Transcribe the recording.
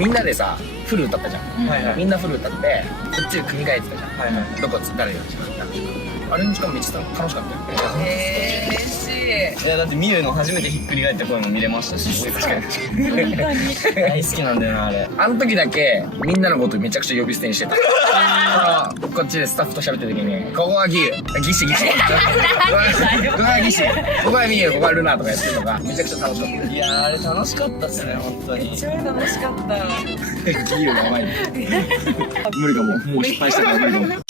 みんなでさフル歌ったじゃん、はいはい。みんなフル歌ってこっちで組み替えてたじゃん、はいはい。どこ誰が一番歌ったあれの時間めっちゃ楽しかったよ。嬉しい。いやだって見るの初めてひっくり返った声も見れましたし、確かに大好きなんだよなあれ。あの時だけみんなのことめちゃくちゃ呼び捨てにしてた。こっちでスタッフと喋ってる時に、ここはギシギシ。ここはギシ。ここはミユ、ここはルナとかやってるのがめちゃくちゃ楽しかった。いやーあれ楽しかったっすね、本当に。超楽しかった。ギユがうまい。無理かも。もう失敗したから無理かも。